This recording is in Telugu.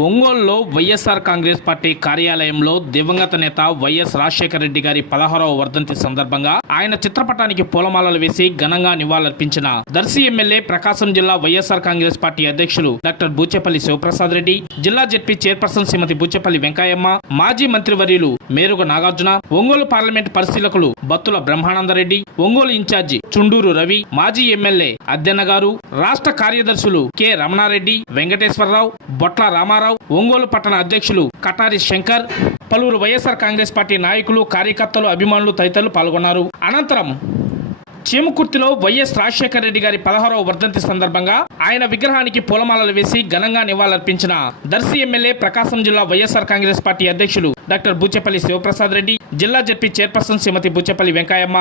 ఒంగోలులో వైఎస్ఆర్ కాంగ్రెస్ పార్టీ కార్యాలయంలో దివంగత నేత వైఎస్ రాజశేఖర రెడ్డి గారి పదహారవ వర్ధంతి సందర్భంగా ఆయన చిత్రపటానికి పూలమాలలు వేసి ఘనంగా నివాళులర్పించిన దర్శి ఎమ్మెల్యే ప్రకాశం జిల్లా వైఎస్ఆర్ కాంగ్రెస్ పార్టీ అధ్యక్షులు డాక్టర్ బూచేపల్లి శివప్రసాద్ రెడ్డి జిల్లా జడ్పీ చైర్పర్సన్ శ్రీమతి బూచేపల్లి వెంకయ్యమ్మ మాజీ మంత్రివర్యులు మేరుగ నాగార్జున ఒంగోలు పార్లమెంట్ పరిశీలకులు బత్తుల బ్రహ్మానందరెడ్డి ఒంగోలు ఇన్ఛార్జి చుండూరు రవి మాజీ ఎమ్మెల్యే అద్దెన్న గారు రాష్ట్ర కార్యదర్శులు కె రమణారెడ్డి వెంకటేశ్వరరావు బొట్ల రామారావు ఒంగోలు పట్టణ అధ్యక్షులు కటారి శంకర్ పలువురు వైఎస్ఆర్ కాంగ్రెస్ పార్టీ నాయకులు కార్యకర్తలు అభిమానులు తదితరులు పాల్గొన్నారు. అనంతరం చీమకుర్తిలో వైఎస్ రాజశేఖర రెడ్డి గారి పదహారవ వర్ధంతి సందర్భంగా ఆయన విగ్రహానికి పూలమాలలు వేసి ఘనంగా నివాళులర్పించిన దర్శి ఎమ్మెల్యే ప్రకాశం జిల్లా వైఎస్ఆర్ కాంగ్రెస్ పార్టీ అధ్యక్షులు డాక్టర్ బూచెపల్లి శివప్రసాద్ రెడ్డి జిల్లా జడ్పీ చైర్పర్సన్ శ్రీమతి బూచెపల్లి వెంకయ్యమ్మ